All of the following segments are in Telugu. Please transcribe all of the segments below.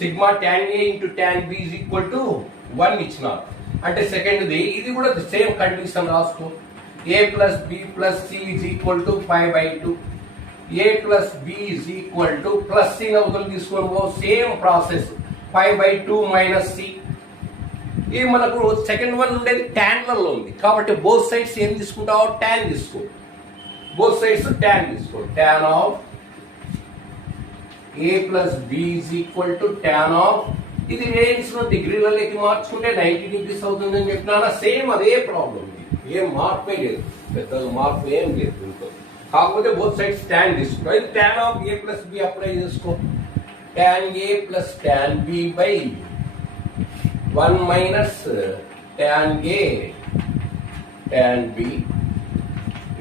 Sigma tan A into tan B is equal to 1 ఇచ్చినారు. అంటే సెకండ్ది ఇది కూడా సేమ్ కండిషన్ రాసుకో. A plus B plus C is equal to 5/2. A plus B is equal to plus C అవతల తీసుకొని పో, సేమ్ ప్రాసెస్ 5/2 మైనస్ C. ఇది మనకు సెకండ్ వన్ ఉండేది ట్యాన్లలో ఉంది కాబట్టి బోత్ సైడ్స్ ఏం తీసుకుంటావు, ట్యాన్ తీసుకో. బోత్ సైడ్స్ ట్యాన్ తీసుకో. Tan of A plus B is equal to tan of, ఇది రేంజ్ లో డిగ్రీలలోకి మార్చుకుంటే 90 degrees అవుతుందని చెప్పినా సేమ్ అదే ప్రాబ్లం. ఏం మార్పే లేదు, పెద్దగా మార్పు ఏం లేదు దీంతో. కాకపోతే బోత్ సైడ్స్ ట్యాన్ తీసుకో. ఇది tan of A plus B apply చేసుకో. Tan A plus tan B by 1 minus tan A tan B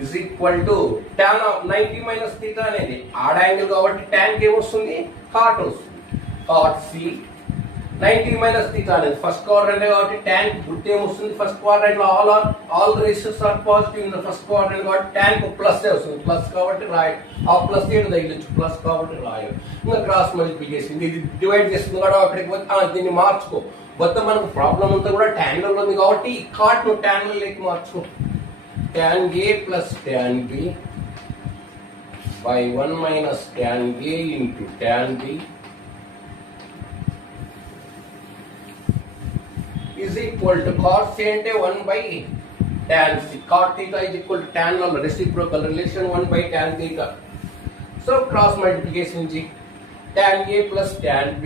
is equal to tan of 90 minus theta అనేది ఆడ్ యాంగిల్ కాబట్టి tan కి ఏమొస్తుంది, cot వస్తుంది. cot C 90 minus theta అనేది ఫస్ట్ క్వాడ్రంట్ కాబట్టి tan కి గుర్తు ఏమొస్తుంది, ఫస్ట్ క్వాడ్రంట్ లో all ratios are positive in the first quadrant కాబట్టి tan కు ప్లస్ వస్తుంది. ప్లస్ కాబట్టి రాయ, ఆ ప్లస్ ఏంటి తగిలించు, ప్లస్ కాబట్టి రాయ. ఇంకా క్రాస్ మల్టిప్లికేషన్ ఇది డివైడ్ చేస్తుంది కాబట్టి అక్కడికి పోతే దీన్ని మార్చుకో. మొత్తం మనకు ప్రాబ్లం అంతా కూడా tan లో ఉంది కాబట్టి ఈ cot ను tan లో లేక మార్చుకో. tan A plus tan B by 1 minus tan A into tan B is equal to cos C అంటే 1 by tan C. cot theta is equal to tan of reciprocal relation 1 by tan theta. So cross multiplication G tan A plus tan B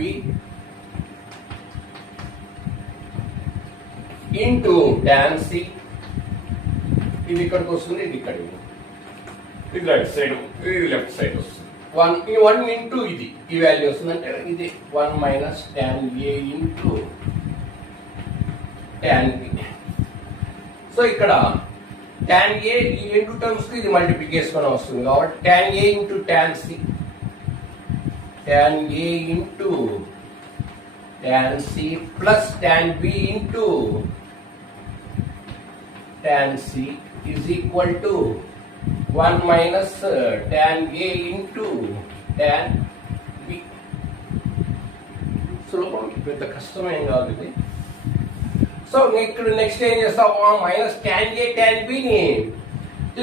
into tan C. ఇది ఇక్కడికి వస్తుంది, ఇది ఇక్కడికి, ఇది రైట్ సైడ్, ఇది లెఫ్ట్ సైడ్ వస్తుంది. 1 ఇంటూ ఇది ఈ వాల్యూ వస్తుంది అంటే ఇది 1 minus tan A into tan B. So ఇక్కడ tan A ఈ రెండు టర్మ్స్ కి ఇది మల్టిప్లికేషన్ వస్తుంది కాబట్టి tan A into tan C, tan A into tan C plus tan B into tan C is equal to 1 minus tan A into tan B. సులభం, పెద్ద కష్టమేం కాదు ఇది. సో ఇక్కడ నెక్స్ట్ ఏం చేస్తావు, minus tan A tan B ని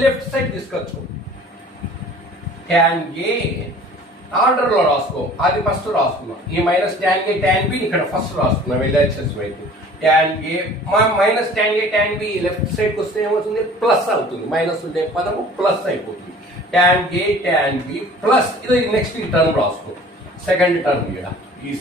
లెఫ్ట్ సైడ్ తీసుకొచ్చు. tan A ఆర్డర్ లో రాసుకో, అది ఫస్ట్ రాసుకున్నాం. ఈ minus tan A tan B ఇక్కడ ఫస్ట్ రాసుకున్నాం ఎల్హెచ్ఎస్ వైపు. tan A minus tan A tan B left సైడ్కి వస్తే ఏమవుతుంది, ప్లస్ అవుతుంది. మైనస్ ఉండే పదము ప్లస్ అయిపోతుంది. tan A tan B plus ఇది నెక్స్ట్ ఈ టర్మ్ రాసుకో, సెకండ్ టర్మ్ ఇక్కడ ఈ